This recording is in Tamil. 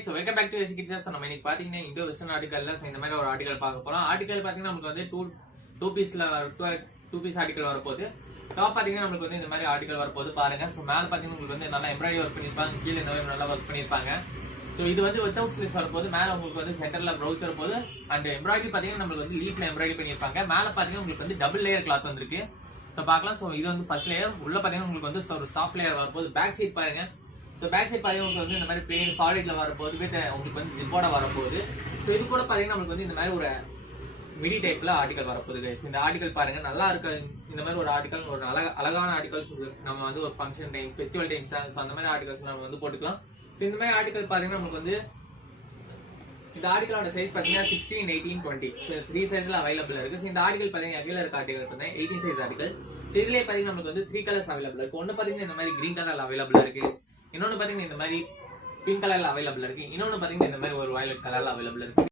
So welcome back to Basic Kids. நம்ம இன்னைக்கு பாத்தீங்கன்னா இண்டோ வெஸ்டர்ன் ஆர்டிகல்ல இந்த மாதிரி ஒரு ஆர்டிகல் பார்க்க போறோம். ஆர்டிகல் பாத்தீங்கன்னா நமக்கு வந்து டூ பீஸ் ஆர்டிகல் வரப்போகுது. டாப் பாத்தீங்கன்னா நமக்கு வந்து இந்த மாதிரி ஆர்டிகல் வரப்போகுது பாருங்க. ஸோ மேல பாத்தீங்கன்னா உங்களுக்கு வந்து நல்லா எம்ப்ராய்டரி ஒர்க் பண்ணிருப்பாங்க, கீழே இந்த மாதிரி நல்லா ஒர்க் பண்ணிருப்பாங்க. ஸோ இது வந்து வித்தவுட் ஸ்லீவ்ஸ் வரப்போகுது. மேல உங்களுக்கு வந்து சென்டர்ல ப்ரௌச் வரப்போகுது. அண்ட் எம்ப்ராய்டரி பாத்தீங்கன்னா நமக்கு வந்து லீஃப்ல எம்ப்ராய்டரி பண்ணிருப்பாங்க. மேல பாத்தீங்கன்னா உங்களுக்கு வந்து டபுள் லேயர் கிளாத் வந்திருக்கு. ஸோ பார்க்கலாம். ஸோ இது வந்து ஃபர்ஸ்ட் லேயர். உள்ள பாத்தீங்கன்னா உங்களுக்கு வந்து ஒரு சாஃப்ட் லேயர் வரப்போகுது. பேக் சைட் பாருங்க. ஸோ பேக் சைட் பாத்தீங்கன்னா உங்களுக்கு வந்து இந்த மாதிரி பிளேன் சாலிட்ல வரப்போகுது, வித் உங்களுக்கு வந்து ஜிப்போட வரப்போகுது. ஸோ இது கூட பாத்தீங்கன்னா நமக்கு வந்து இந்த மாதிரி ஒரு மிடி டைப்ல ஆர்டிகல் வரப்போகுது. இந்த ஆர்டிகல் பாருங்க நல்லா இருக்கு. இந்த மாதிரி ஒரு ஆர்டிகல், ஒரு அழகான ஆர்டிகல்ஸ் நம்ம வந்து ஒரு ஃபங்க்ஷன் டைம், ஃபெஸ்டிவல் டைம்ஸ் அந்த மாதிரி ஆர்டிகல்ஸ் நம்ம வந்து போட்டுக்கலாம். ஸோ இந்த மாதிரி ஆர்டிகல் பாத்தீங்கன்னா நமக்கு வந்து இந்த ஆர்டிகலோட சைஸ் பாத்தீங்கன்னா 16, 18, 20 3 சைஸ்ல அவைலபிள் இருக்கு. இந்த ஆர்டிகல் பாத்தீங்கன்னா கீழ இருக்க ஆர்டிகல் பாத்தீங்கன்னா 18 சைஸ் ஆர்டிகல். ஸோ இதுலயே பாத்தீங்கன்னா நமக்கு வந்து 3 கலர்ஸ் அவைலபிள் இருக்கு. ஒன்னு பாத்தீங்கன்னா இந்த மாதிரி கிரீன் கலர்ல அவைலபிள் இருக்கு, இன்னொன்னு பாத்தீங்கன்னா இந்த மாதிரி பிங்க் கலர்ல அவைலபிள் இருக்கு, இன்னொன்னு பாத்தீங்கன்னா இந்த மாதிரி ஒரு வயலட் கலர்ல அவைலபிள் இருக்கு.